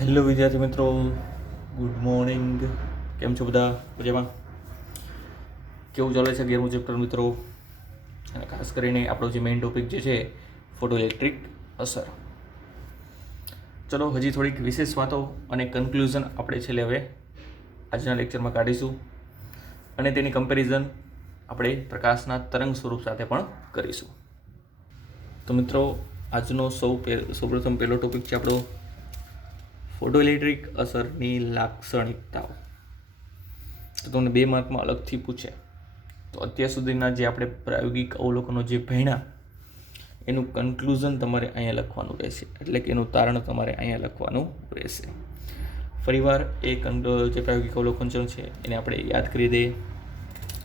Hello વિદ્યાર્થી મિત્રો, good morning. કેમ છો બધા? મજામાં? કેવું ચાલે છે 11મું ચેપ્ટર મિત્રો? અને ખાસ કરીને આપણો જે મેઇન ટોપિક જે છે ફોટો ઇલેક્ટ્રિક અસર. ચલો હજી થોડીક વિશેષ વાતો અને કન્ક્લુઝન આપણે છેલ્લે હવે આજના લેક્ચરમાં કાઢીશું અને તેની કમ્પેરિઝન આપણે પ્રકાશના તરંગ સ્વરૂપ સાથે પણ કરીશું. તો મિત્રો, આજનો સૌપ્રથમ પહેલો ટોપિક છે આપણો ફોટો ઇલેક્ટ્રિક અસરની લાક્ષણિકતાઓ. તો તમને 2 માર્કમાં અલગથી પૂછે તો અત્યાર સુધીના જે આપણે પ્રાયોગિક અવલોકનો જે ભણ્યા એનું કન્ક્લુઝન તમારે અહીંયા લખવાનું રહેશે, એટલે કે એનું તારણ તમારે અહીંયા લખવાનું રહેશે. ફરીવાર એ જે પ્રાયોગિક અવલોકન છે એને આપણે યાદ કરી દઈએ.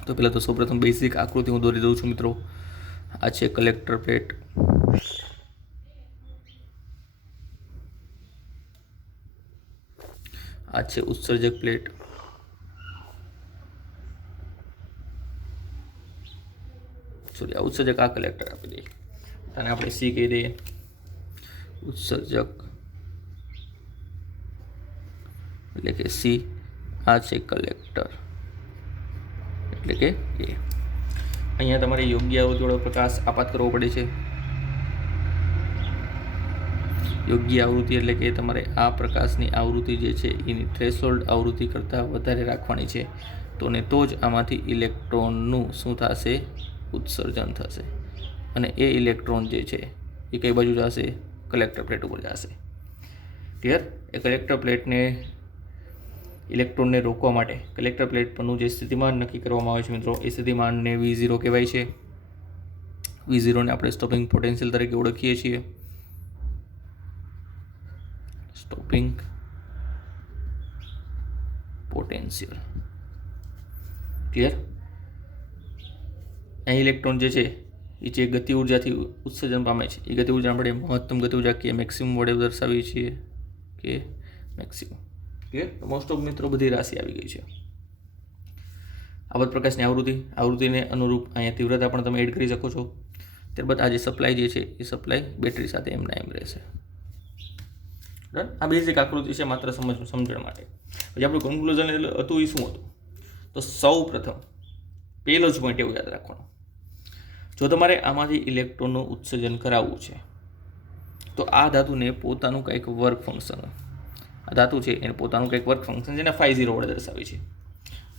તો પહેલાં તો સૌપ્રથમ બેઝિક આકૃતિ હું દોરી દઉં છું મિત્રો. આ છે કલેક્ટર પ્લેટ, આ છે ઉત્સર્જક પ્લેટ, સોરી આ ઉત્સર્જક, આ કલેક્ટર આપી દઈએ અને આપણે સી કહી દઈએ. ઉત્સર્જક એટલે કે સી, આ છે કલેક્ટર એટલે કે એ. અહીંયા તમારે યોગ્ય આવૃત્તિવાળો પ્રકાશ આપાત કરવો પડે છે. યોગ્ય આવૃત્તિ એટલે કે તમારે આ પ્રકાશની આવૃત્તિ જે છે એની થ્રેશોલ્ડ આવૃત્તિ કરતાં વધારે રાખવાની છે. તો જ આમાંથી ઇલેક્ટ્રોનનું શું થશે? ઉત્સર્જન થશે. અને એ ઇલેક્ટ્રોન જે છે એ કઈ બાજુ જશે? કલેક્ટર પ્લેટ ઉપર જશે. ક્લિયર? એ કલેક્ટર પ્લેટને ઇલેક્ટ્રોનને રોકવા માટે કલેક્ટર પ્લેટ પરનું જે સ્થિતિમાન નક્કી કરવામાં આવે છે મિત્રો, એ સ્થિતિમાનને V0 કહેવાય છે. V0ને આપણે સ્ટોપિંગ પોટેન્શિયલ તરીકે ઓળખીએ છીએ. Stopping potential. ક્લિયર? અહીં ઇલેક્ટ્રોન જે છે એ જે ગતિ ઉર્જાથી ઉત્સર્જન પામે છે એ ગતિ ઉર્જા આપણે મહત્તમ ગતિ ઉર્જા કે મેક્સિમમ વડે દર્શાવીએ છીએ કે મેક્સિમમ. ક્લિયર? મોસ્ટ ઓફ મિત્રો બધી રાશિ આવી ગઈ છે. આવત પ્રકાશની આવૃત્તિને અનુરૂપ અહીંયા તીવ્રતા પણ તમે એડ કરી શકો છો. ત્યારબાદ આ જે સપ્લાય જે છે એ સપ્લાય બેટરી સાથે એમના એમ રહેશે. આ બેઝિક આકૃતિ છે માત્ર સમજણ માટે. પછી આપણું કન્ક્લુઝન હતું એ શું હતું? તો સૌ પ્રથમ પહેલો જ પોઈન્ટ એવું યાદ રાખવાનો, જો તમારે આમાંથી ઇલેક્ટ્રોનનું ઉત્સર્જન કરાવવું છે તો આ ધાતુને પોતાનું કંઈક વર્ક ફંક્શન હોય. આ ધાતુ છે એને પોતાનું કંઈક વર્ક ફંક્શન જેને φ0 વડે દર્શાવી છે,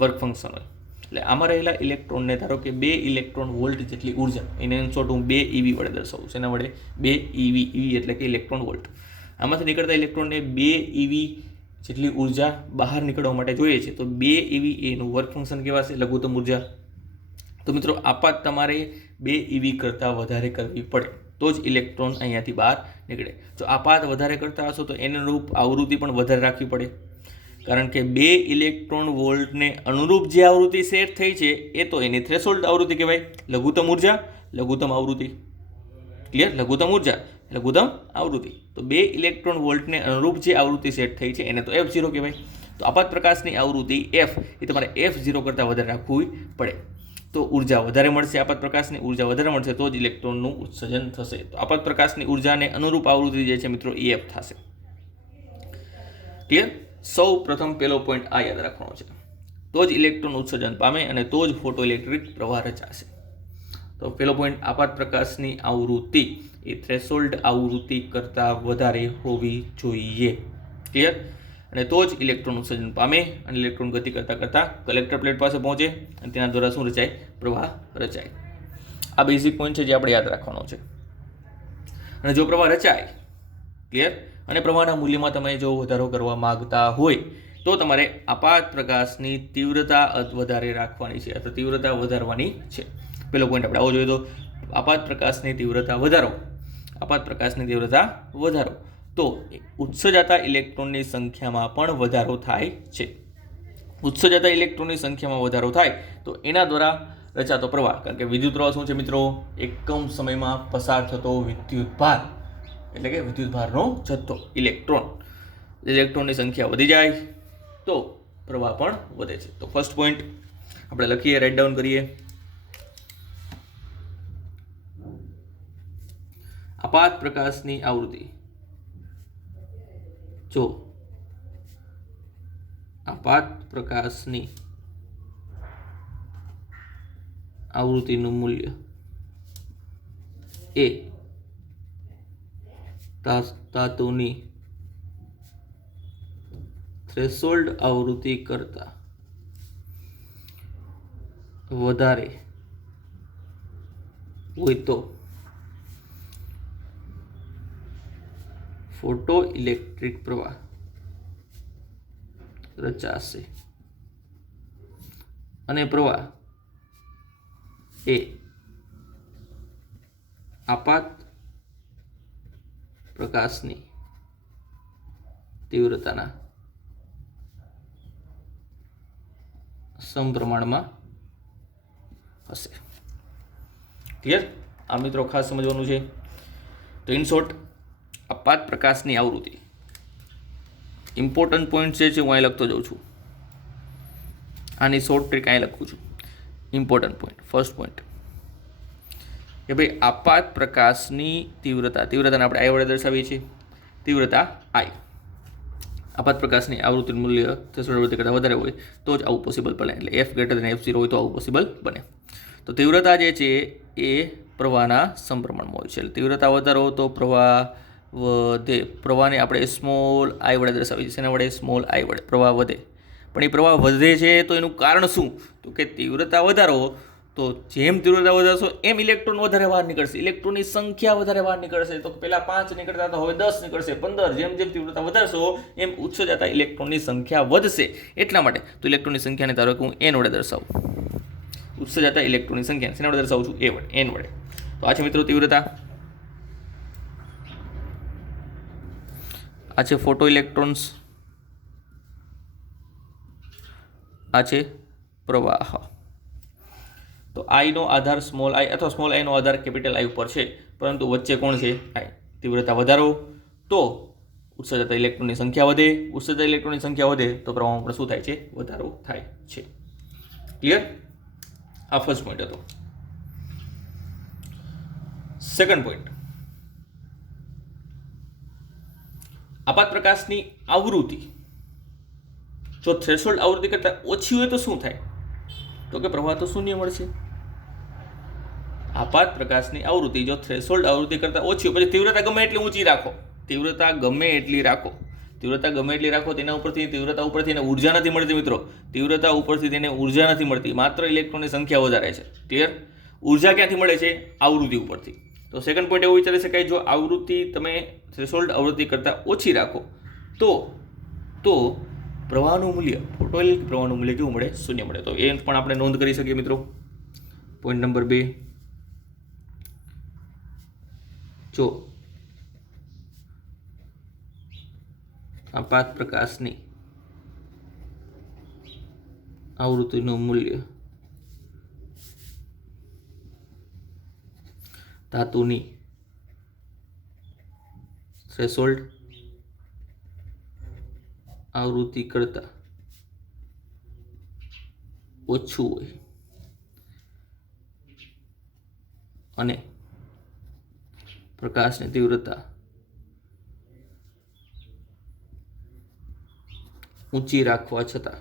વર્ક ફંક્શન હોય. એટલે આમાં રહેલા ઇલેક્ટ્રોનને ધારો કે 2 ઇલેક્ટ્રોન વોલ્ટ જેટલી ઉર્જા, એને શોર્ટ હું 2 EV વડે દર્શાવું છું. એના વડે 2 EV એટલે કે ઇલેક્ટ્રોન વોલ્ટ. આમાંથી નીકળતા ઇલેક્ટ્રોનને 2 EV જેટલી ઉર્જા બહાર નીકળવા માટે જોઈએ છે. તો 2 EV એનું વર્ક ફંક્શન કહેવાશે, લઘુત્તમ ઉર્જા. તો મિત્રો આપાત તમારે 2 EV કરતાં વધારે કરવી પડે તો જ ઇલેક્ટ્રોન અહીંયાથી બહાર નીકળે. જો આપાત વધારે કરતા હશો તો એને અનુરૂપ આવૃત્તિ પણ વધારે રાખવી પડે, કારણ કે 2 ઇલેક્ટ્રોન વોલ્ટને અનુરૂપ જે આવૃત્તિ સેટ થઈ છે એ તો એની થ્રેશોલ્ડ આવૃત્તિ કહેવાય. લઘુત્તમ ઉર્જા, લઘુત્તમ આવૃત્તિ. ક્લિયર? લઘુત્તમ ઉર્જા, લઘુત્તમ આવૃત્તિ. તો 2 ઇલેક્ટ્રોન વોલ્ટને અનુરૂપ જે આવૃત્તિ સેટ થઈ છે એને તો F0 કહેવાય. તો આપાત પ્રકાશની આવૃત્તિ F એ તમારે F0 કરતાં વધારે રાખવી પડે. તો ઉર્જા વધારે મળશે, આપાત પ્રકાશની ઉર્જા વધારે મળશે તો જ ઇલેક્ટ્રોનનું ઉત્સર્જન થશે. તો આપાત પ્રકાશની ઉર્જાને અનુરૂપ આવૃત્તિ જે છે મિત્રો EF થશે. ક્લિયર? સૌ પ્રથમ પહેલો પોઈન્ટ આ યાદ રાખવાનો છે. તો જ ઇલેક્ટ્રોન ઉત્સર્જન પામે અને તો જ ફોટો ઇલેક્ટ્રિક પ્રવાહ રચાશે. તો પહેલો પોઈન્ટ, આપાત પ્રકાશની આવૃત્તિ એ થ્રેશોલ્ડ આવૃત્તિ કરતાં વધારે હોવી જોઈએ. ક્લિયર? અને તો જ ઇલેક્ટ્રોન ઉત્સર્જન પામે અને ઇલેક્ટ્રોન ગતિ કરતાં કલેક્ટર પ્લેટ પાસે પહોંચે અને તેના દ્વારા શું રચાય? પ્રવાહ રચાય. આ બેઝિક પોઈન્ટ છે જે આપણે યાદ રાખવાનો છે. અને જો પ્રવાહ રચાય, ક્લિયર, અને પ્રવાહના મૂલ્યમાં તમે જો વધારો કરવા માંગતા હોય તો તમારે આપાત પ્રકાશની તીવ્રતા વધારે રાખવાની છે અથવા તીવ્રતા વધારવાની છે. પહેલો પોઈન્ટ આપણે આવો જોઈએ. તો આપાત પ્રકાશની તીવ્રતા વધારો, આપાત પ્રકાશની તીવ્રતા વધારો તો ઉત્સર્જાતા ઇલેક્ટ્રોનની સંખ્યામાં પણ વધારો થાય છે. ઉત્સર્જાતા ઇલેક્ટ્રોનની સંખ્યામાં વધારો થાય તો એના દ્વારા રચાતો પ્રવાહ, કારણ કે વિદ્યુત પ્રવાહ શું છે મિત્રો? એકમ સમયમાં પસાર થતો વિદ્યુતભાર, એટલે કે વિદ્યુતભારનો જથ્થો. ઇલેક્ટ્રોનની સંખ્યા વધી જાય તો પ્રવાહ પણ વધે છે. તો ફર્સ્ટ પોઈન્ટ આપણે લખીએ, રાઇટ ડાઉન કરીએ. આપાત પ્રકાશની આવૃત્તિ, જો આપાત પ્રકાશની આવૃત્તિનું મૂલ્ય એ ધાતુની થ્રેશોલ્ડ આવૃત્તિ કરતા વધારે હોય તો ફોટો ઇલેક્ટ્રિક પ્રવાહ રચાશે અને પ્રવાહ એ આપાત પ્રકાશની તીવ્રતાના સમપ્રમાણમાં હશે. ક્લિયર? આ મિત્રો ખાસ સમજવાનું છે. તો ઇન શોર્ટ, આપાત પ્રકાશની આવૃત્તિ, ઇમ્પોર્ટન્ટ પોઈન્ટ છે હું અહીં લખતો જાઉં છું. આની શોર્ટ ટ્રીક અહીં લખું છું. ઇમ્પોર્ટન્ટ પોઈન્ટ, ફર્સ્ટ પોઈન્ટ કે ભાઈ આપાત પ્રકાશની તીવ્રતાને આપણે આઈ વડે દર્શાવીએ છીએ. તીવ્રતા આઈ, આપાત પ્રકાશની આવૃત્તિનું મૂલ્ય થ્રેશોલ્ડ આવૃત્તિ કરતાં વધારે હોય તો જ આવું પોસિબલ બને. એટલે એફ ગ્રેટર દેન F0 હોય તો આવું પોસિબલ બને. તો તીવ્રતા જે છે એ પ્રવાહના સમપ્રમાણમાં હોય છે. એટલે તીવ્રતા વધારે હોય તો પ્રવાહ વધે. પ્રવાહને આપણે સ્મોલ આઈ વડે દર્શાવીએ છીએ. એના વડે સ્મોલ આઈ વડે પ્રવાહ વધે. પણ એ પ્રવાહ વધે છે તો એનું કારણ શું? તો કે તીવ્રતા વધારો, તો જેમ તીવ્રતા વધારશો એમ ઇલેક્ટ્રોન વધારે બહાર નીકળશે. ઇલેક્ટ્રોનની સંખ્યા વધારે બહાર નીકળશે. તો પહેલા 5 નીકળતા તો હવે 10 નીકળશે, 15. જેમ જેમ તીવ્રતા વધારશો એમ ઉત્સર્જાતા ઇલેક્ટ્રોનની સંખ્યા વધશે. એટલા માટે તો ઇલેક્ટ્રોનની સંખ્યાને ધારો કે હું એન વડે દર્શાવું. ઉત્સર્જાતા ઇલેક્ટ્રોનની સંખ્યા શેના વડે દર્શાવું છું? એ વડે, એન વડે. તો આ છે મિત્રો તીવ્રતા. આ છે ફોટો ઇલેક્ટ્રોન્સ. આ છે પ્રવાહ. તો આઈનો આધાર સ્મોલ આઈ અથવા સ્મોલ આઈનો આધાર કેપિટલ આઈ ઉપર છે, પરંતુ વચ્ચે કોણ છે? આઈ. તીવ્રતા વધારો તો ઉત્સર્જાતા ઇલેક્ટ્રોનની સંખ્યા વધે. ઉત્સર્જાતા ઇલેક્ટ્રોનની સંખ્યા વધે તો પ્રવાહમાં પણ શું થાય છે? વધારો થાય છે. ક્લિયર? આ ફર્સ્ટ પોઈન્ટ હતો. સેકન્ડ પોઈન્ટ, આપાત પ્રકાશની આવૃત્તિ જો થ્રેશોલ્ડ આવૃત્તિ કરતાં ઓછી હોય તો શું થાય? તો કે પ્રવાહ તો શૂન્ય મળશે. આપાત પ્રકાશની આવૃત્તિ જો થ્રેશોલ્ડ આવૃત્તિ કરતાં ઓછી હોય, પછી તીવ્રતા ગમે એટલી ઊંચી રાખો, તીવ્રતા ગમે એટલી રાખો, તેના ઉપરથી તીવ્રતા ઉપરથી એને ઉર્જા નથી મળતી મિત્રો. તીવ્રતા ઉપરથી તેને ઉર્જા નથી મળતી, માત્ર ઇલેક્ટ્રોનની સંખ્યા વધારે છે. ક્લિયર? ઉર્જા ક્યાંથી મળે છે? આવૃત્તિ ઉપરથી. તો સેકન્ડ પોઈન્ટ એવું વિચારી શકાય, જો આવૃત્તિ તમે થ્રેશોલ્ડ આવૃત્તિ કરતાં ઓછી રાખો તો પ્રવાહનું મૂલ્ય, ફોટોઇલેક્ટ્રિક પ્રવાહનું મૂલ્ય કેવું મળે? શૂન્ય મળે. તો એ પણ આપણે નોંધ કરી શકીએ મિત્રો. પોઈન્ટ નંબર 2, જો આપાત પ્રકાશની આવૃત્તિનું મૂલ્ય ધાતુની થ્રેશોલ્ડ આવૃત્તિ કરતાં ઓછું હોય અને પ્રકાશની તીવ્રતા ઊંચી રાખવા છતાં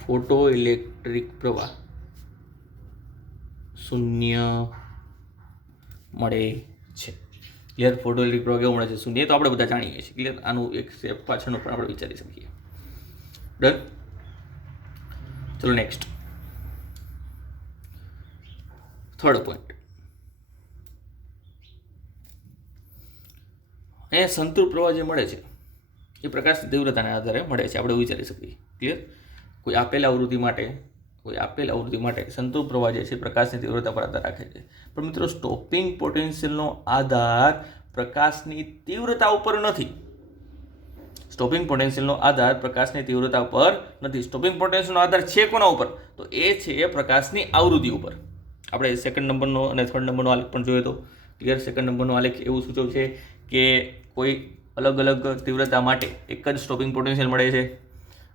ફોટો ઇલેક્ટ્રિક પ્રવાહ શૂન્ય મળે છે. ક્લિયર? ફોટો ઇલેક્ટ્રિક પ્રવાહ કેવો મળે છે? શૂન્ય. તો આપણે બધા જાણીએ છીએ. ક્લિયર? આનું એક સ્ટેપ પાછળનું પણ આપણે વિચારી શકીએ. ડન? ચલો નેક્સ્ટ, થર્ડ પોઈન્ટ. અહીંયા સંતૃપ્ત પ્રવાહ જે મળે છે એ પ્રકાશની તીવ્રતાના આધારે મળે છે. આપણે વિચારી શકીએ. ક્લિયર? કોઈ આપેલ આવૃત્તિ માટે સંતૃપ્ત પ્રવાહ જે છે પ્રકાશની તીવ્રતા પર આધાર રાખે છે. પણ મિત્રો સ્ટોપિંગ પોટેન્શિયલનો આધાર પ્રકાશની તીવ્રતા ઉપર નથી. સ્ટોપિંગ પોટેન્શિયલનો આધાર પ્રકાશની તીવ્રતા પર નથી. સ્ટોપિંગ પોટેન્શિયલનો આધાર છે કોના ઉપર? તો એ છે પ્રકાશની આવૃત્તિ ઉપર. આપણે સેકન્ડ નંબરનો અને થર્ડ નંબરનો આલેખ પણ જોયો હતો. ક્લિયર? સેકન્ડ નંબરનો આલેખ એવું સૂચવે છે કે કોઈ અલગ અલગ તીવ્રતા માટે એક જ સ્ટોપિંગ પોટેન્શિયલ મળે છે,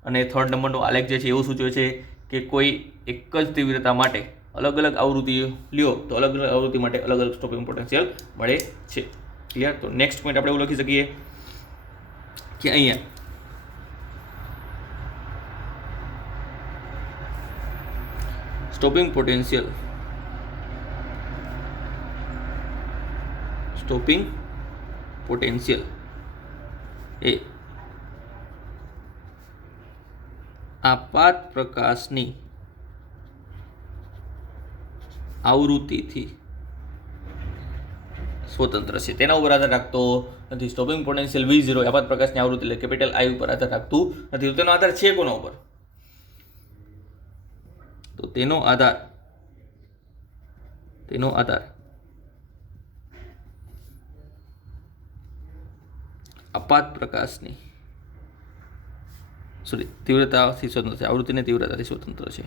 અને થર્ડ નંબરનો આલેખ જે છે એવું સૂચવે છે કે કોઈ એક જ તીવ્રતા માટે અલગ અલગ આવૃત્તિ લ્યો તો અલગ અલગ આવૃત્તિ માટે અલગ અલગ સ્ટોપિંગ પોટેન્શિયલ મળે છે. ક્લિયર? તો નેક્સ્ટ પોઈન્ટ આપણે એવું લખી શકીએ કે અહીંયા સ્ટોપિંગ પોટેન્શિયલ એ આપાત પ્રકાશની આવૃત્તિથી સ્વતંત્ર છે, તેના ઉપર આધાર રાખતો નથી. સ્ટોપિંગ પોટેન્શિયલ V0 આપાત પ્રકાશની આવૃત્તિ એટલે કેપિટલ I ઉપર આધાર રાખતું નથી. તો તેનો આધાર છે કોના ઉપર? તો તેનો આધાર આપાત પ્રકાશની તીવ્રતાથી સ્વતંત્ર છે, આવૃત્તિની તીવ્રતાથી સ્વતંત્ર છે.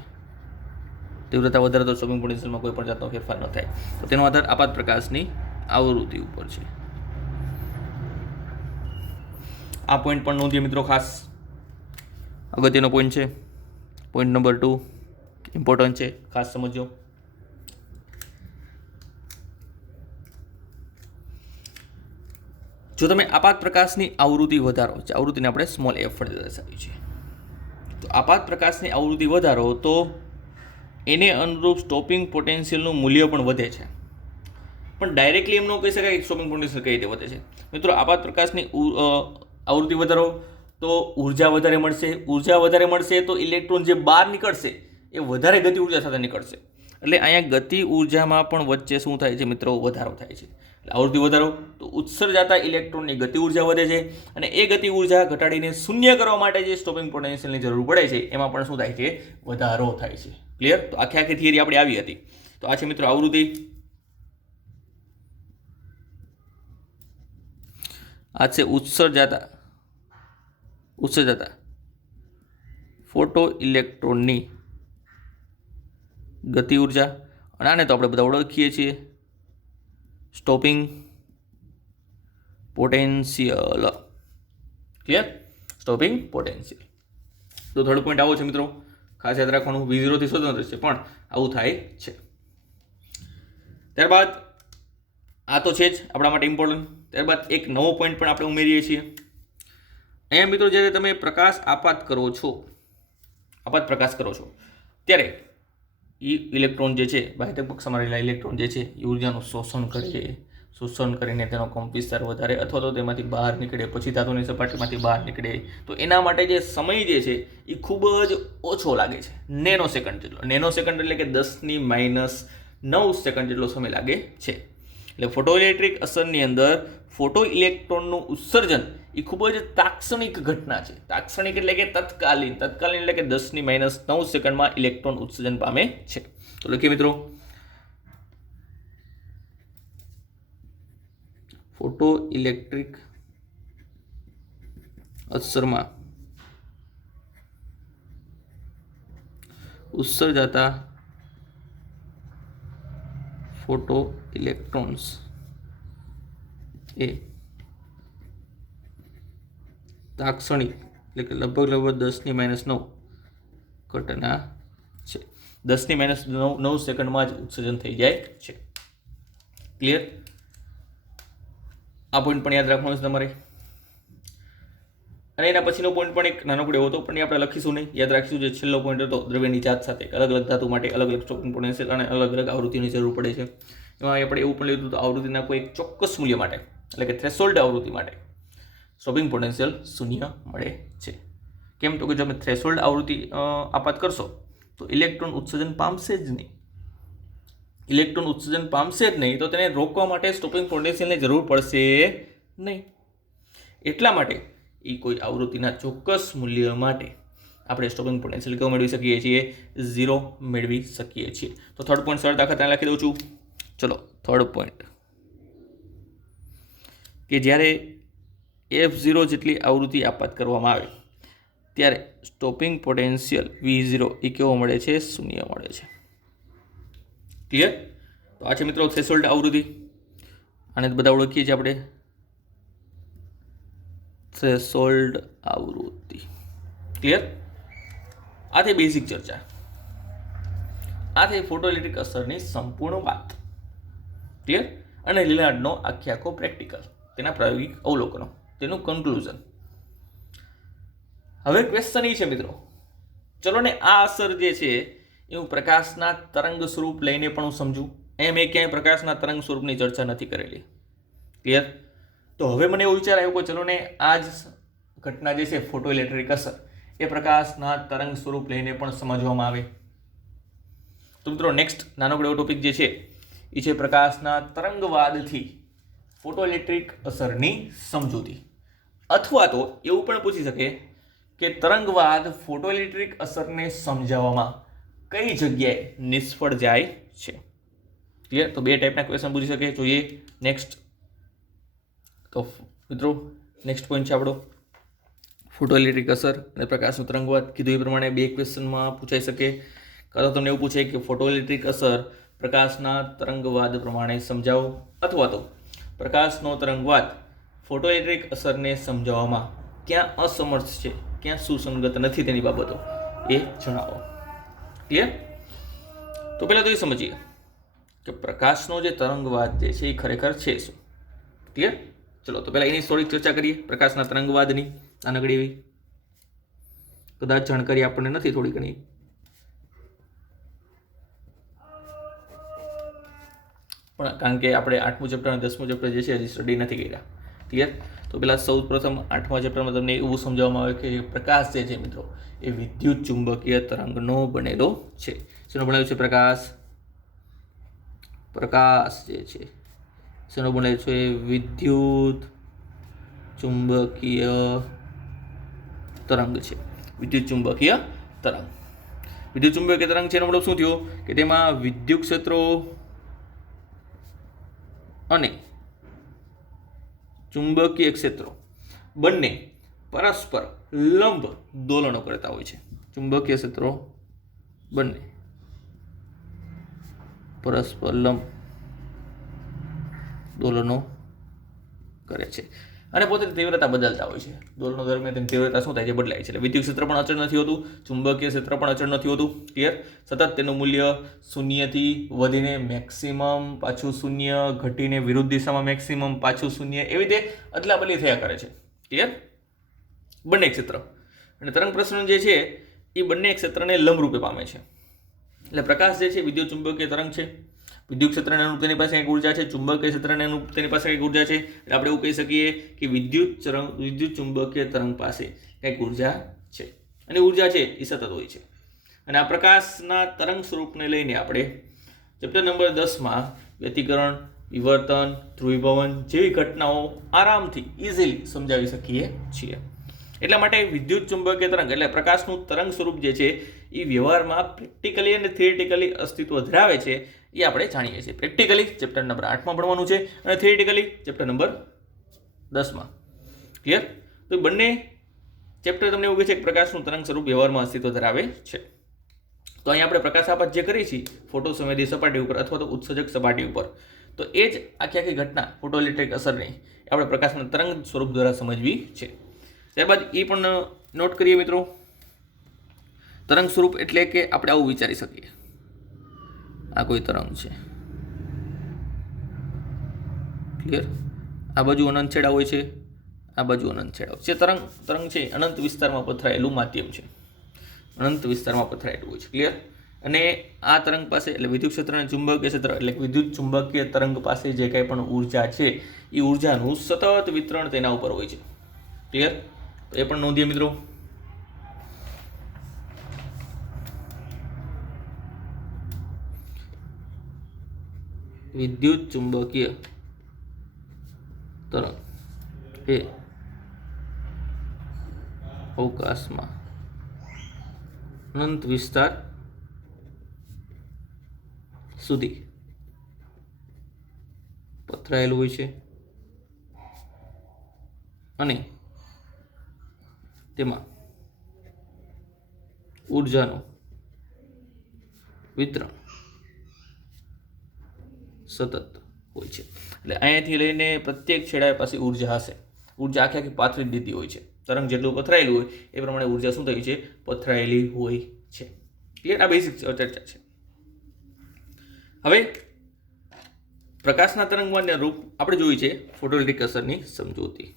તીવ્રતા વધારે તો સ્ટોપિંગ પોટેન્શિયલમાં કોઈ પણ જાતનો ફેરફાર ન થાય. તો તેનો આધાર આપાત પ્રકાશની આવૃત્તિ ઉપર છે. આ પોઈન્ટ પણ નોંધીએ મિત્રો, ખાસ અગત્યનો પોઈન્ટ છે. પોઈન્ટ નંબર 2 ઇમ્પોર્ટન્ટ છે, ખાસ સમજો. જો તમે આપાત પ્રકાશની આવૃત્તિ વધારો, આવૃત્તિને આપણે સ્મોલ f વડે દર્શાવીએ છીએ, તો આપાત પ્રકાશની આવૃત્તિ વધારો તો એને અનુરૂપ સ્ટોપિંગ પોટેન્શિયલનું મૂલ્ય પણ વધે છે. પણ ડાયરેક્ટલી એમ ન કહી શકાય કે સ્ટોપિંગ પોટેન્શિયલ કઈ રીતે વધે છે. મિત્રો, આપાત પ્રકાશની આવૃત્તિ વધારો તો ઉર્જા વધારે મળશે. ઉર્જા વધારે મળશે તો ઇલેક્ટ્રોન જે બહાર નીકળશે એ વધારે ગતિ ઉર્જા સાથે નીકળશે. એટલે અહીંયા ગતિ ઉર્જામાં પણ વચ્ચે શું થાય છે મિત્રો? વધારો થાય છે. એટલે આવૃત્તિ વધારો તો ઉત્સર્જાતા ઇલેક્ટ્રોનની ગતિ ઉર્જા વધે છે, અને એ ગતિ ઉર્જા ઘટાડીને શૂન્ય કરવા માટે જે સ્ટોપિંગ પોટેન્શિયલની જરૂર પડે છે એમાં પણ શું થાય છે? વધારો થાય છે. ક્લિયર? તો આખી થિયરી આપણી આવી હતી. તો આ છે મિત્રો આવૃત્તિ. આ છે ઉત્સર્જાતા ફોટો ઇલેક્ટ્રોનની ગતિ ઉર્જા, અને આને તો આપણે બધા ઓળખીએ છીએ stopping potential. Clear? Stopping potential. તો થર્ડ પોઈન્ટ આવો છે મિત્રો, ખાસ યાદ રાખવાનું. V0 થી સ્વતંત્ર છે, પણ આવું થાય છે. ત્યારબાદ આ તો છે જ આપણા માટે ઇમ્પોર્ટન્ટ. ત્યારબાદ એક નવો પોઈન્ટ પણ આપણે ઉમેરીએ છીએ. અહીંયા મિત્રો, જ્યારે તમે આપાત પ્રકાશ કરો છો ત્યારે ઇલેક્ટ્રોન જે છે, બાહ્ય કક્ષામાં રહેલા ઇલેક્ટ્રોન જે છે એ ઉર્જાનું શોષણ કરીને તેનો કંપ વિસ્તાર વધારે અથવા તો તેમાંથી બહાર નીકળે, પછી ધાતુની સપાટીમાંથી બહાર નીકળે. તો એના માટે જે સમય જે છે એ ખૂબ જ ઓછો લાગે છે, નેનો સેકન્ડ જેટલો. નેનો સેકન્ડ એટલે કે 10⁻⁹ સેકન્ડ જેટલો સમય લાગે છે. એટલે ફોટોઇલેક્ટ્રિક અસરની અંદર ફોટો ઇલેક્ટ્રોનનું ઉત્સર્જન એ ખૂબ જ તાત્ક્ષણિક ઘટના છે. તાત્ક્ષણિક એટલે કે તત્કાલીન એટલે કે 10⁻⁹ સેકન્ડમાં ઇલેક્ટ્રોન ઉત્સર્જન પામે છે. તો લખીએ મિત્રો, ફોટો ઇલેક્ટ્રિક અસરમાં ઉત્સર્જાતા ફોટો ઇલેક્ટ્રોન્સ એ તાત્ક્ષણિક એટલે કે લગભગ 10⁻⁹ ઘટના છે. 10⁻⁹ સેકન્ડમાં જ ઉત્સર્જન થઈ જાય છે. ક્લિયર? આ પોઈન્ટ પણ યાદ રાખવાનો છે તમારે. અને એના પછીનો પોઈન્ટ પણ એક નાનકડો એવો હતો, પણ આપણે લખીશું નહીં, યાદ રાખીશું. જે છેલ્લો પોઈન્ટ હતો, દ્રવ્યની જાત સાથે અલગ અલગ ધાતુ માટે અલગ અલગ સ્ટોપિંગ પોટેન્શિયલ અને અલગ અલગ આવૃત્તિની જરૂર પડે છે. એમાં આપણે એવું પણ લીધું તો આવૃત્તિના કોઈ ચોક્કસ મૂલ્ય માટે એટલે કે થ્રેશોલ્ડ આવૃત્તિ માટે સ્ટોપિંગ પોટેન્શિયલ શૂન્ય મળે છે. કેમ? તો કે જો તમે થ્રેશોલ્ડ આવૃત્તિ આપાત કરશો તો ઇલેક્ટ્રોન ઉત્સર્જન પામશે જ નહીં. તો તેને રોકવા માટે સ્ટોપિંગ પોટેન્શિયલની જરૂર પડશે નહીં. એટલા માટે એ કોઈ આવૃત્તિના ચોક્કસ મૂલ્ય માટે આપણે સ્ટોપિંગ પોટેન્શિયલ કેવું મેળવી શકીએ છીએ? 0 મેળવી શકીએ છીએ. તો થર્ડ પોઈન્ટ સરળ દાખલા ત્યાં લખી દઉં છું. ચલો, થર્ડ પોઈન્ટ કે જ્યારે F0 જેટલી આવૃત્તિ આપાત કરવામાં આવે ત્યારે સ્ટોપિંગ પોટેન્શિયલ V0 એ કેવો મળે છે? શૂન્ય મળે છે. ક્લિયર? તો આ છે મિત્રો થ્રેશોલ્ડ આવૃત્તિ. આને બધા ઓળખીએ છીએ આપણે, થ્રેશોલ્ડ આવૃત્તિ. ક્લિયર? આ થઈ બેઝિક ચર્ચા. આ થઈ ફોટોઇલેક્ટ્રિક અસરની સંપૂર્ણ વાત. ક્લિયર? અને લિલાર્ડનો આખો પ્રેક્ટિકલ, તેના પ્રાયોગિક અવલોકનો, તેનું કન્ક્લુઝન. હવે ક્વેશ્ચન એ છે મિત્રો, ચલો ને આ અસર જે છે એ હું પ્રકાશના તરંગ સ્વરૂપ લઈને પણ હું સમજું. મેં ક્યાંય પ્રકાશના તરંગ સ્વરૂપની ચર્ચા નથી કરેલી. ક્લિયર? તો હવે મને એવું વિચાર આવ્યો કે ચલો ને આ જ ઘટના જે છે ફોટો ઇલેક્ટ્રિક અસર એ પ્રકાશના તરંગ સ્વરૂપ લઈને પણ સમજવામાં આવે. તો મિત્રો નેક્સ્ટ નાનકડો ટોપિક જે છે એ છે પ્રકાશના તરંગવાદથી ફોટો ઇલેક્ટ્રિક અસરની સમજૂતી. અથવા તો એવું પણ પૂછી શકે કે તરંગવાદ ફોટો ઇલેક્ટ્રિક અસરને સમજાવવામાં કઈ જગ્યાએ નિષ્ફળ જાય છે. ક્લિયર? તો બે ટાઈપના ક્વેશ્ચન પૂછી શકે. જોઈએ નેક્સ્ટ. તો મિત્રો નેક્સ્ટ પોઈન્ટ છે આપણો ફોટો ઇલેક્ટ્રિક અસર અને પ્રકાશનું તરંગવાદ. કીધું એ પ્રમાણે બે ક્વેશ્ચનમાં પૂછાઈ શકે. કાં તો તમને એવું પૂછે કે ફોટો ઇલેક્ટ્રિક અસર પ્રકાશના તરંગવાદ પ્રમાણે સમજાવો, અથવા તો પ્રકાશનો તરંગવાદ ફોટો ઇલેક્ટ્રિક અસરને સમજાવવામાં ક્યાં અસમર્થ છે, ક્યાં સુસંગત નથી તેની બાબતો એ જણાવો. ક્લિયર? તો પહેલાં તો એ સમજીએ કે પ્રકાશનો જે તરંગવાદ જે છે એ ખરેખર છે શું. ક્લિયર? ચલો તો પહેલાં એની થોડીક ચર્ચા કરીએ. પ્રકાશના તરંગવાદની નાનકડી એવી કદાચ જાણકારી આપણને નથી થોડી ઘણી, પણ કારણ કે આપણે 8મું ચેપ્ટર અને 10મું ચેપ્ટર જે છે હજી સ્ટડી નથી કર્યા. ક્લિયર? તો પહેલાં સૌ પ્રથમ 8મા ચેપ્ટરમાં તમને એવું સમજાવવામાં આવે કે પ્રકાશ જે છે મિત્રો એ વિદ્યુત ચુંબકીય તરંગનો બનેલો છે. શેનો બનેલો છે? પ્રકાશ જે છે શેનો બનેલો છે? વિદ્યુત ચુંબકીય તરંગ છે. વિદ્યુત ચુંબકીય તરંગ. વિદ્યુત ચુંબકીય તરંગ છે એનો મતલબ શું થયો કે તેમાં વિદ્યુત ક્ષેત્રો અને ચુંબકીય ક્ષેત્રો બંને પરસ્પર લંબ દોલનો કરતા હોય છે. ચુંબકીય ક્ષેત્રો બંને પરસ્પર લંબ દોલનો કરે છે અને પોતાની તીવ્રતા બદલતા હોય છે. દોલનો દરમિયાન તેની તીવ્રતા શું થાય છે? બદલાય છે. એટલે વિદ્યુત ક્ષેત્ર પણ અચળ નથી હોતું, ચુંબકીય ક્ષેત્ર પણ અચળ નથી હોતું. ક્લિયર? સતત તેનું મૂલ્ય શૂન્યથી વધીને મેક્સિમમ, પાછું શૂન્ય, ઘટીને વિરુદ્ધ દિશામાં મેક્સિમમ, પાછું શૂન્ય, એવી રીતે અદલા બદલી થયા કરે છે. ક્લિયર? બંને ક્ષેત્ર અને તરંગ પ્રસરણ જે છે એ બંને ક્ષેત્રને લંબરૂપે પામે છે. એટલે પ્રકાશ જે છે વિદ્યુત ચુંબકીય તરંગ છે. વિદ્યુત ક્ષેત્રને અનુરૂપ તેની પાસે કંઈક ઉર્જા છે, ચુંબકીય ક્ષેત્રને અનુરૂપ તેની પાસે કંઈક ઉર્જા છે. એટલે આપણે એવું કહી શકીએ કે વિદ્યુત ચુંબકીય તરંગ પાસે કંઈક ઉર્જા છે અને ઉર્જા છે એ સતત હોય છે. અને આ પ્રકાશના તરંગ સ્વરૂપને લઈને આપણે ચેપ્ટર નંબર 10માં વ્યતિકરણ, વિવર્તન, ધ્રુવીભવન જેવી ઘટનાઓ આરામથી ઇઝીલી સમજાવી શકીએ છીએ. એટલા માટે વિદ્યુત ચુંબકીય તરંગ એટલે પ્રકાશનું તરંગ સ્વરૂપ જે છે એ વ્યવહારમાં પ્રેક્ટિકલી અને થિયરિટિકલી અસ્તિત્વ ધરાવે છે એ આપણે જાણીએ છીએ. પ્રેક્ટિકલી ચેપ્ટર નંબર 8માં ભણવાનું છે અને થિયરિટિકલી ચેપ્ટર નંબર 10માં. ક્લિયર? તો બંને ચેપ્ટર તમને એવું કહે છે કે પ્રકાશનું તરંગ સ્વરૂપ વ્યવહારમાં અસ્તિત્વ ધરાવે છે. તો અહીં આપણે પ્રકાશ આપાત જે કરી છે ફોટો સંવેદી સપાટી ઉપર અથવા તો ઉત્સર્જક સપાટી ઉપર, તો એ જ આખી ઘટના ફોટો ઇલેક્ટ્રિક અસરની આપણે પ્રકાશના તરંગ સ્વરૂપ દ્વારા સમજવી છે. ત્યારબાદ એ પણ નોટ કરીએ મિત્રો, તરંગ સ્વરૂપ એટલે કે આપણે આવું વિચારી શકીએ, આ કોઈ તરંગ છે. ક્લિયર? આ બાજુ અનંત છેડા હોય છે, આ બાજુ અનંત છેડા હોય છે. તરંગ છે અનંત વિસ્તારમાં પથરાયેલું માધ્યમ છે, અનંત વિસ્તારમાં પથરાયેલું હોય છે. ક્લિયર? અને આ તરંગ પાસે એટલે વિદ્યુત ક્ષેત્ર અને ચુંબકીય ક્ષેત્ર એટલે વિદ્યુત ચુંબકીય તરંગ પાસે જે કંઈ પણ ઉર્જા છે એ ઉર્જાનું સતત વિતરણ તેના ઉપર હોય છે. ક્લિયર? તો એ પણ નોંધીએ મિત્રો. વિદ્યુત ચુંબકીય તરંગ એ અવકાશમાં અનંત વિસ્તાર સુધી પથરાયેલું હોય છે અને તેમાં ઉર્જાનું વિતરણ સતત હોય છે. એટલે અહીંયાથી લઈને પ્રત્યેક છેડા પાસે ઉર્જા હશે. ઉર્જા આખી પાથરી દીધી હોય છે. તરંગ જેટલું પથરાયેલું હોય એ પ્રમાણે ઉર્જા શું થઈ છે? પથરાયેલી હોય છે. ક્લિયર? આ બેસિક ચર્ચા છે. હવે પ્રકાશના તરંગવાદને રૂપ આપણે જોઈ છે ફોટોઇલેક્ટ્રિક અસરની સમજૂતી.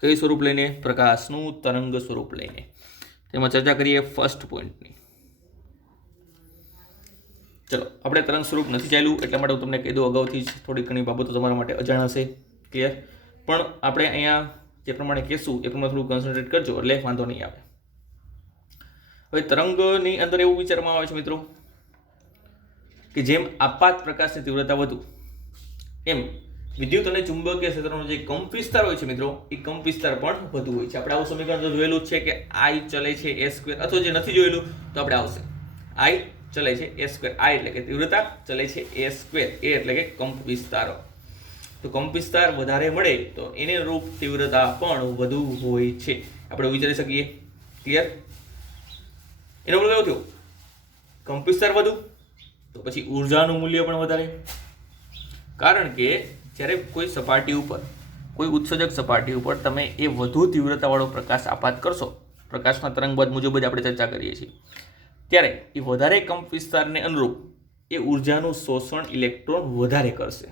કઈ સ્વરૂપ લઈને? પ્રકાશનું તરંગ સ્વરૂપ લઈને. તેમાં ચર્ચા કરીએ ફર્સ્ટ પોઈન્ટની. ચલો, આપણે તરંગ સ્વરૂપ નથી ચાલ્યું એટલા માટે હું તમને કહી દઉં અગાઉથી જ થોડી ઘણી બાબતો તમારા માટે અજાણ હશે. ક્લિયર? પણ આપણે અહીંયા જે પ્રમાણે કહેશું એ પ્રમાણે થોડું કોન્સન્ટ્રેટ કરજો એટલે વાંધો નહીં આવે. હવે તરંગની અંદર એવું વિચારવામાં આવે છે મિત્રો કે જેમ આપાત પ્રકાશની તીવ્રતા વધુ એમ વિદ્યુત અને ચુંબકીય ક્ષેત્રનો જે કંપ વિસ્તાર હોય છે મિત્રો એ કંપ વિસ્તાર પણ વધુ હોય છે. આપણે આવું સમીકરણ તો જોયેલું જ છે કે I ચલે છે a સ્ક્વેર, અથવા જે નથી જોયેલું તો આપણે આવશે I ચલે છે a સ્ક્વેર. I એટલે કે તીવ્રતા, ચલે છે a સ્ક્વેર, a એટલે કે કંપ વિસ્તાર. તો કંપ વિસ્તાર વધારે મળે તો એને રૂપ તીવ્રતા પણ વધુ હોય છે, આપણે વિચારી શકીએ. ક્લિયર? એનો મતલબ એવું થયો કંપ વિસ્તાર વધુ તો પછી ઉર્જાનું મૂલ્ય પણ વધારે. કારણ કે જ્યારે કોઈ સપાટી ઉપર, કોઈ ઉત્સર્જક સપાટી ઉપર તમે એ વધુ તીવ્રતાવાળો પ્રકાશ આપાત કરશો, પ્રકાશના તરંગવાદ મુજબ જ આપણે ચર્ચા કરીએ છીએ, ત્યારે એ વધારે કંપ વિસ્તારને અનુરૂપ એ ઉર્જાનું શોષણ ઇલેક્ટ્રોન વધારે કરશે.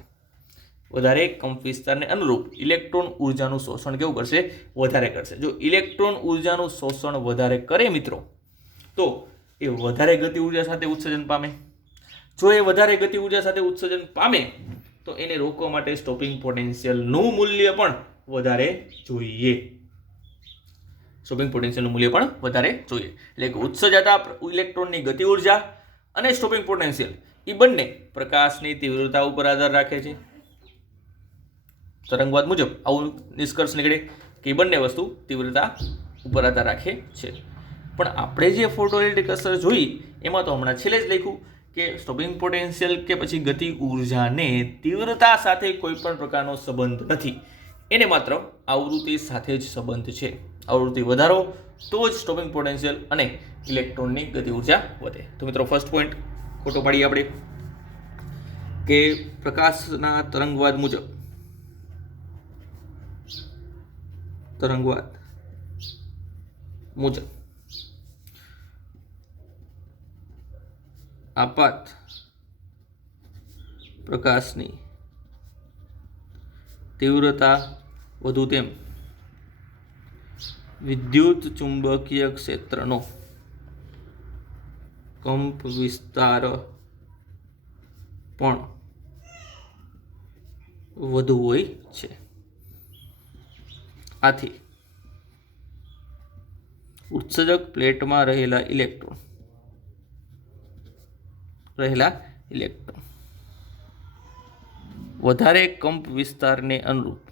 વધારે કંપ વિસ્તારને અનુરૂપ ઇલેક્ટ્રોન ઉર્જાનું શોષણ કેવું કરશે? વધારે કરશે. જો ઇલેક્ટ્રોન ઉર્જાનું શોષણ વધારે કરે મિત્રો તો એ વધારે ગતિ ઉર્જા સાથે ઉત્સર્જન પામે. જો એ વધારે ગતિ ઉર્જા સાથે ઉત્સર્જન પામે તો એને રોકવા માટે સ્ટોપિંગ પોટેન્શિયલનું મૂલ્ય પણ વધારે જોઈએ. સ્ટોપિંગ પોટેન્શિયલનું મૂલ્ય પણ વધારે જોઈએ. એટલે કે ઉત્સર્જાતા ઇલેક્ટ્રોનની ગતિ ઉર્જા અને સ્ટોપિંગ પોટેન્શિયલ એ બંને પ્રકાશની તીવ્રતા ઉપર આધાર રાખે છે. તરંગવાદ મુજબ આવું નિષ્કર્ષ નીકળે કે એ બંને વસ્તુ તીવ્રતા ઉપર આધાર રાખે છે. પણ આપણે જે ફોટોઇલેક્ટ્રિક અસર જોઈ એમાં તો હમણાં છેલ્લે જ લખ્યું કે સ્ટોપિંગ પોટેન્શિયલ કે પછી ગતિ ઉર્જાને તીવ્રતા સાથે કોઈ પણ પ્રકારનો સંબંધ નથી, એને માત્ર આવૃત્તિ સાથે જ સંબંધ છે. આવૃત્તિ વધારો તો જ સ્ટોપિંગ પોટેન્શિયલ અને ઇલેક્ટ્રોનની ગતિ ઉર્જા વધે. તો મિત્રો ફર્સ્ટ પોઈન્ટ ખોટો પાડીએ આપણે કે પ્રકાશના તરંગવાદ મુજબ આપાત પ્રકાશની તીવ્રતા વધુ તેમ વિદ્યુત ચુંબકીય ક્ષેત્રનો કંપ વિસ્તાર પણ વધુ હોય છે. આથી ઉત્સર્જક પ્લેટમાં રહેલા ઇલેક્ટ્રોન વધારે કંપ વિસ્તારને અનુરૂપ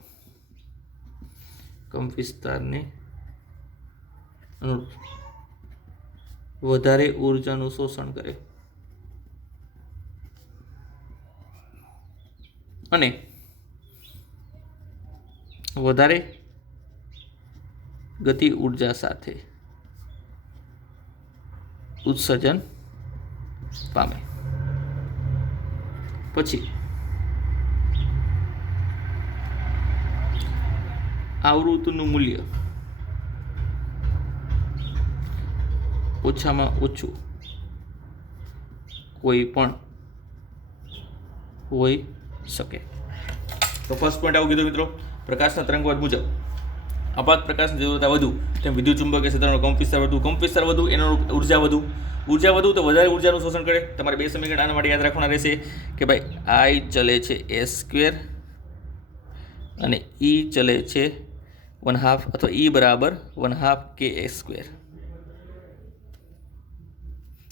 વધારે ઉર્જાનું શોષણ કરે અને વધારે ગતિ ઉર્જા સાથે ઉત્સર્જન પામે. પછી આવૃત્તિનું મૂલ્ય ઓછામાં ઓછું કોઈ પણ હોઈ શકે. તો ફર્સ્ટ પોઈન્ટ આવું કીધું મિત્રો, પ્રકાશના તરંગવાદ મુજબ આપાત પ્રકાશની તીવ્રતા વધુ તેમ વિદ્યુત ચુંબકીય ક્ષેત્રનો કંપ વિસ્તાર વધુ એનો ઉર્જા વધુ તો વધારે ઉર્જાનું શોષણ કરે. તમારે બે સમીકરણ આના માટે યાદ રાખવાના રહેશે કે ભાઈ I ચલે છે a સ્ક્વેર અને E ચલે છે 1/2 અથવા E બરાબર 1/2 kA સ્ક્વેર.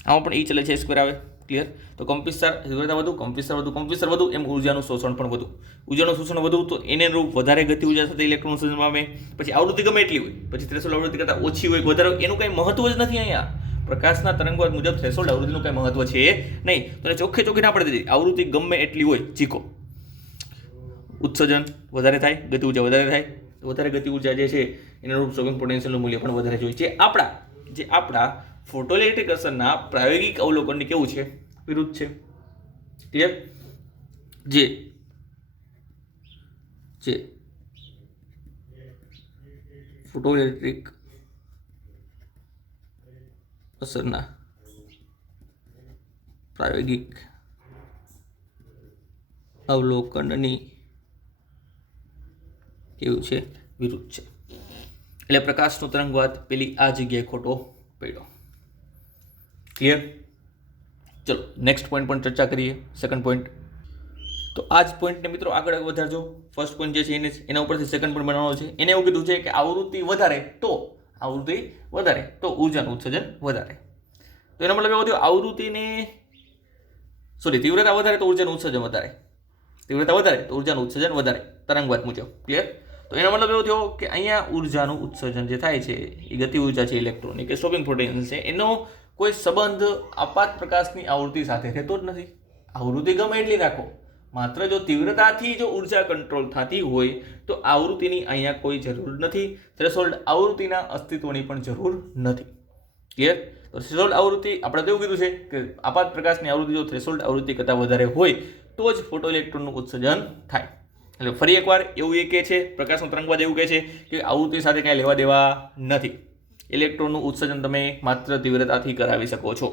આમાં પણ E ચલે છે સ્ક્વેર આવે. ક્લિયર? તો કંપ વિસ્તાર તીવ્રતા વધુ, કંપ વિસ્તાર વધુ એમ ઉર્જાનું શોષણ પણ વધુ. ઉર્જાનું શોષણ વધુ તો એને અનુરૂપ વધારે ગતિ ઉર્જા સાથે ઇલેક્ટ્રોન શોષણ પામે. પછી આવૃત્તિ ગમે એટલી હોય, પછી થ્રેશોલ્ડ આવૃત્તિ કરતાં ઓછી હોય, વધારે, એનું કંઈ મહત્વ જ નથી અહીંયા. પ્રકાશના તરંગવાદ મુજબ થ્રેશોલ્ડ આવૃત્તિનું કંઈ મહત્વ છે નહીં. તો ચોખ્ખી ના પડી દીધી, આવૃત્તિ ગમે એટલી હોય, ચીકો ઉત્સર્જન વધારે થાય, ગતિ ઉર્જા વધારે થાય, વધારે ગતિ ઉર્જા જે છે એના અનુરૂપ સ્ટોપિંગ પોટેન્શિયલનું મૂલ્ય પણ વધારે જોઈએ છે. આપણા ફોટોઇલેક્ટ્રિક અસરના પ્રાયોગિક અવલોકનની કેવું છે? વિરુદ્ધ છે. ક્લિયર? જે ફોટોઇલેક્ટ્રિક અસરના પ્રાયોગિક અવલોકનની કેવું છે વિરુદ્ધ છે. એટલે પ્રકાશનો તરંગવાદ પેલી આ જગ્યાએ ખોટો પડ્યો. ક્લિયર? ચલો નેક્સ્ટ પોઈન્ટ પણ ચર્ચા કરીએ. સેકન્ડ પોઈન્ટ, તો આ જ પોઈન્ટને મિત્રો આગળ વધારજો. ફર્સ્ટ પોઈન્ટ જે છે એના ઉપરથી સેકન્ડ પોઈન્ટ બનાવવાનો છે. એને એવું કીધું છે કે આવૃત્તિ વધારે તો ઉર્જાનું ઉત્સર્જન વધારે. તો એનો મતલબ એવો થયો તીવ્રતા વધારે તો ઉર્જાનું ઉત્સર્જન વધારે. તરંગવાદ મુજબ. ક્લિયર? તો એનો મતલબ એવો થયો કે અહીંયા ઉર્જાનું ઉત્સર્જન જે થાય છે એ ગતિ ઉર્જા છે, ઇલેક્ટ્રોનની કે સ્ટોપિંગ પોટેન્શિયલ છે, એનો કોઈ સંબંધ આપાત પ્રકાશની આવૃત્તિ સાથે રહેતો જ નથી. આવૃત્તિ ગમે એટલી રાખો, માત્ર જો તીવ્રતાથી જો ઉર્જા કંટ્રોલ થતી હોય તો આવૃત્તિની અહીંયા કોઈ જરૂર નથી. થ્રેશોલ્ડ આવૃત્તિના અસ્તિત્વની પણ જરૂર નથી. ક્લિયર? તો થ્રેશોલ્ડ આવૃત્તિ આપણે તો એવું કીધું છે કે આપાત પ્રકાશની આવૃત્તિ જો થ્રેશોલ્ડ આવૃત્તિ કરતાં વધારે હોય તો જ ફોટો ઇલેક્ટ્રોનનું ઉત્સર્જન થાય. એટલે ફરી એકવાર એવું એ કહે છે, પ્રકાશનો તરંગવાદ એવું કહે છે કે આવૃત્તિ સાથે કાંઈ લેવા દેવા નથી. ઇલેક્ટ્રોનનું ઉત્સર્જન તમે માત્ર તીવ્રતાથી કરાવી શકો છો.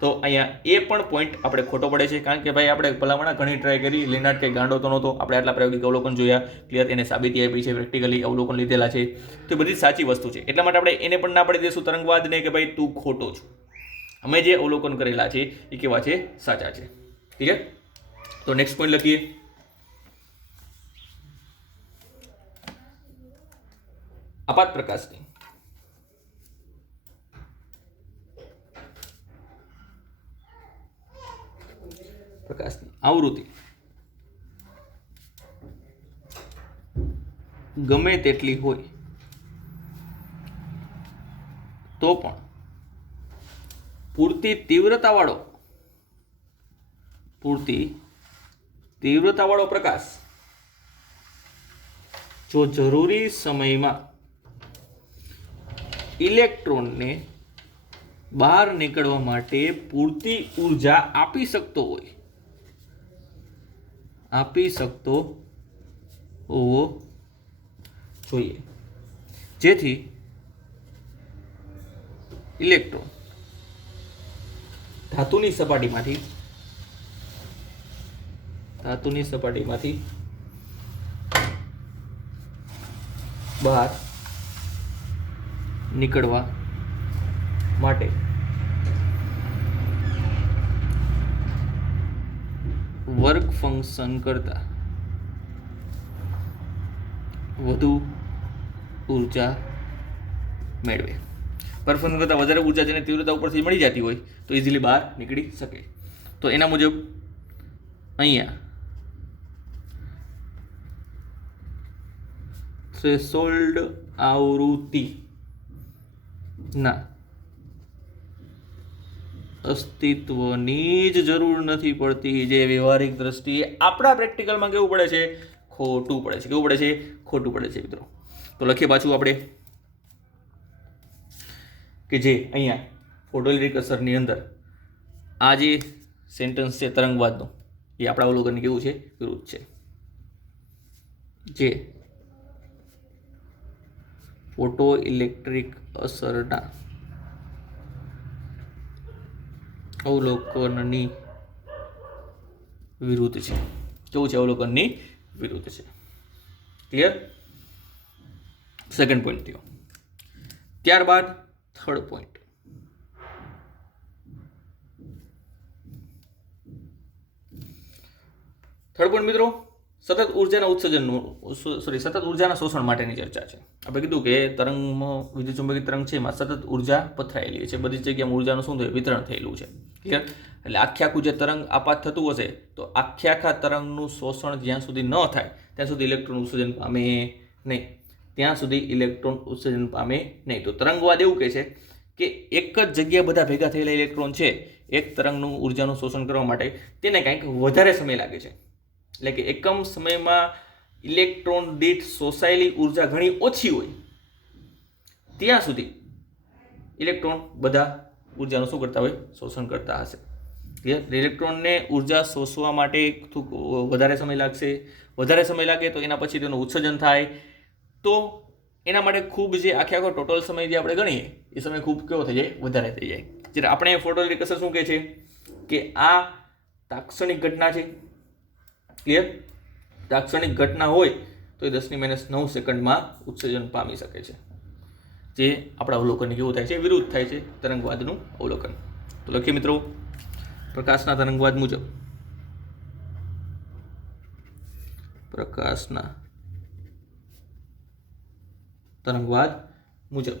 તો અહીંયા એ પણ પોઈન્ટ આપણે ખોટો પડે છે, કારણ કે ભાઈ આપણે ભલામણ ઘણી ટ્રાય કરી, લેનાર્ડ કે ગાંડો તો નહોતો, આપણે આટલા પ્રાયોગિક અવલોકન જોયા, ક્લિયર, એને સાબિતી આપી છે, પ્રેક્ટિકલી અવલોકન લીધેલા છે, તો એ બધી સાચી વસ્તુ છે. એટલા માટે આપણે એને પણ ના પાડી દઈશું તરંગવાદને કે ભાઈ તું ખોટો છો. અમે જે અવલોકન કરેલા છે એ કેવા છે? સાચા છે. ક્લિયર? તો નેક્સ્ટ પોઈન્ટ લખીએ. આપાત પ્રકાશની આવૃત્તિ ગમે તેટલી હોય તો પણ પૂરતી તીવ્રતાવાળો પ્રકાશ જો જરૂરી સમયમાં ઇલેક્ટ્રોનને બહાર નીકળવા માટે પૂરતી ઉર્જા આપી શકતો હોવો જોઈએ, જેથી ઇલેક્ટ્રોન ધાતુની સપાટીમાંથી બહાર નીકળવા માટે વર્ક ફંક્શન કરતા વધુ ઉર્જા મેળવે. વર્ક ફંક્શન કરતાં વધારે ઉર્જા જેને તીવ્રતા ઉપરથી મળી જતી હોય તો ઇઝીલી બહાર નીકળી શકે. તો એના મુજબ અહીંયા થ્રેશોલ્ડ આવૃત્તિના અસ્તિત્વની જ જરૂર નથી પડતી, જે વ્યવહારિક દ્રષ્ટિએ આપણા પ્રેક્ટિકલમાં કેવું પડે છે? ખોટું પડે છે. મિત્રો તો લખીએ પાછું આપણે કે જે અહીંયા ફોટોઇલેક્ટ્રિક અસરની અંદર આ જે સેન્ટેન્સ છે તરંગવાદનું, એ આપણા અવલોકનને કેવું છે? વિરુદ્ધ છે. જે ફોટો ઇલેક્ટ્રિક અસરના અવલોકનની વિરુદ્ધ છે. કેવું છે? અવલોકનની વિરુદ્ધ છે. ક્લિયર? સેકન્ડ પોઈન્ટ થયો. ત્યારબાદ થર્ડ પોઈન્ટ. મિત્રો સતત ઉર્જાના શોષણ માટેની ચર્ચા છે. આપણે કીધું કે તરંગમાં વિદ્યુત ચુંબકીય તરંગ છે એમાં સતત ઉર્જા પથરાયેલી છે, બધી જગ્યામાં ઉર્જાનું શું થયું? વિતરણ થયેલું છે. ક્લિયર? એટલે આખું જે તરંગ આપાત થતું હશે તો આખા તરંગનું શોષણ જ્યાં સુધી ન થાય ત્યાં સુધી ઇલેક્ટ્રોન ઉત્સર્જન પામે નહીં. તો તરંગવાદ એવું કહે છે કે એક જ જગ્યાએ બધા ભેગા થયેલા ઇલેક્ટ્રોન છે, એક તરંગનું ઉર્જાનું શોષણ કરવા માટે તેને કંઈક વધારે સમય લાગે છે. એટલે કે એકમ સમયમાં ઇલેક્ટ્રોન દીઠ શોષાયેલી ઉર્જા ઘણી ઓછી હોય ત્યાં સુધી ઇલેક્ટ્રોન બધા ઉર્જાનું શું કરતા હોય? શોષણ કરતા હશે. ઇલેક્ટ્રોનને ઉર્જા શોષવા માટે વધારે સમય લાગે તો એના પછી તેનું ઉત્સર્જન થાય. તો એના માટે ખૂબ જે આખો ટોટલ સમય જે આપણે ગણીએ એ સમય ખૂબ કેવો થઈ જાય, વધારે થઈ જાય. જ્યારે આપણે ફોટોઇલેક્ટ્રિક અસર શું કહે છે કે આ તાત્ક્ષણિક ઘટના છે. ક્લિયર? તાત્ક્ષણિક ઘટના હોય તો એ 10⁻9 સેકન્ડમાં ઉત્સર્જન પામી શકે છે. જે આપણા અવલોકનને કેવું થાય છે, વિરુદ્ધ થાય છે તરંગવાદનું અવલોકન. તો લખીએ મિત્રો, પ્રકાશના તરંગવાદ મુજબ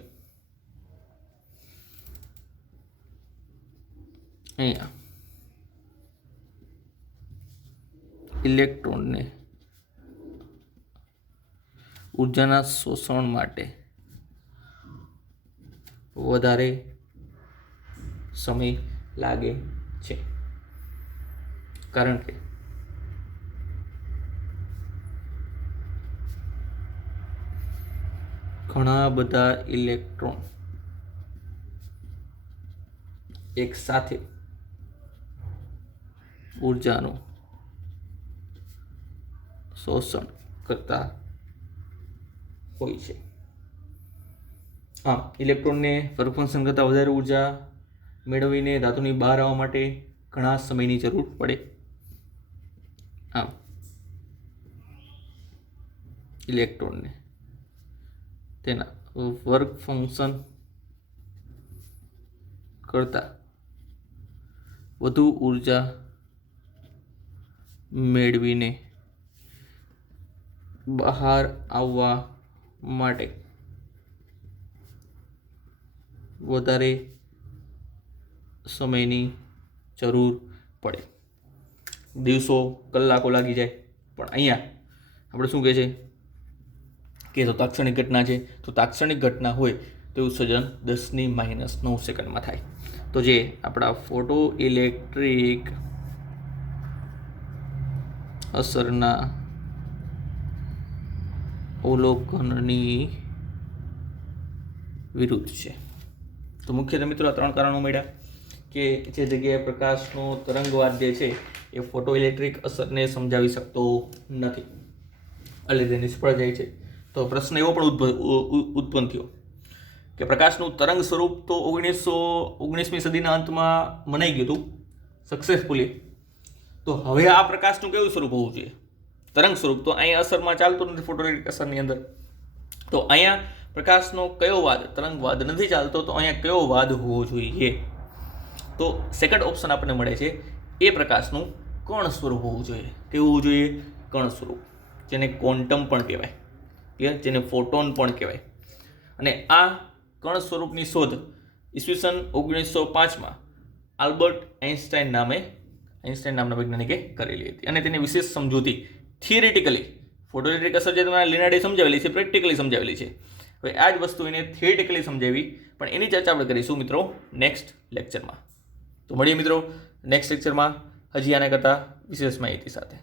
અહીંયા ઇલેક્ટ્રોનને ઉર્જાના શોષણ માટે વધારે સમય લાગે છે, કારણ કે ઘણા બધા ઇલેક્ટ્રોન એક સાથે ઉર્જાનું શોષણ કરતા હોય છે. ઇલેક્ટ્રોનને વર્ક ફંક્શન કરતાં વધારે ઉર્જા મેળવીને ધાતુની બહાર આવવા માટે ઘણા સમયની જરૂર પડે. ઇલેક્ટ્રોનને તેના વર્ક ફંક્શન કરતાં વધુ ઉર્જા મેળવીને બહાર આવવા માટે વધારે સમયની જરૂર પડે. દિવસો, કલાકો લાગી જાય. પણ અહીંયા આપણે શું કહે છે કે તો તાત્ક્ષણિક ઘટના છે, તો તાત્ક્ષણિક ઘટના હોય તો ઉત્સર્જન 10⁻9 સેકન્ડમાં થાય. તો જે આપણા ફોટો ઇલેક્ટ્રિક અસરના અવલોકનની વિરુદ્ધ છે. તો મુખ્યત્વે મિત્રો આ 3 કારણો મળ્યા કે જે જગ્યાએ પ્રકાશનો તરંગવાદ જે છે એ ફોટો ઇલેક્ટ્રિક અસરને સમજાવી શકતો નથી, એટલે તે નિષ્ફળ જાય છે. તો પ્રશ્ન એવો પણ ઉત્પન્ન થયો કે પ્રકાશનું તરંગ સ્વરૂપ તો 19મી સદીના અંતમાં મનાઈ ગયું હતું સક્સેસફુલી. તો હવે આ પ્રકાશનું કેવું સ્વરૂપ હોવું જોઈએ? તરંગ સ્વરૂપ તો અહીંયા અસરમાં ચાલતું નથી, ફોટોઇલેક્ટ્રિક અસરની અંદર. તો અહીંયા પ્રકાશનો કયો વાદ, તરંગવાદ નથી ચાલતો, તો અહીંયા કયો વાદ હોવો જોઈએ? તો સેકન્ડ ઓપ્શન આપણને મળે છે, એ પ્રકાશનું કણ સ્વરૂપ હોવું જોઈએ. કેવું હોવું જોઈએ? કણ સ્વરૂપ, જેને ક્વોન્ટમ પણ કહેવાય, જેને ફોટોન પણ કહેવાય. અને આ કણ સ્વરૂપની શોધ ઈસવીસન 1905માં આલ્બર્ટ આઇન્સ્ટાઈન નામના વૈજ્ઞાનિકે કરેલી હતી. અને તેની વિશેષ સમજૂતી થિયરિટિકલી, ફોટોઇલેક્ટ્રિક અસર જે તમારા લિનાર્ડે સમજાવેલી છે, પ્રેક્ટિકલી સમજાવેલી છે. હવે આ જ વસ્તુ એને થિયરિટિકલી સમજાવી, પણ એની ચર્ચા આપણે કરીશું મિત્રો નેક્સ્ટ લેક્ચરમાં. તો મળીએ મિત્રો નેક્સ્ટ લેક્ચરમાં હજી આના કરતાં વિશેષ માહિતી સાથે.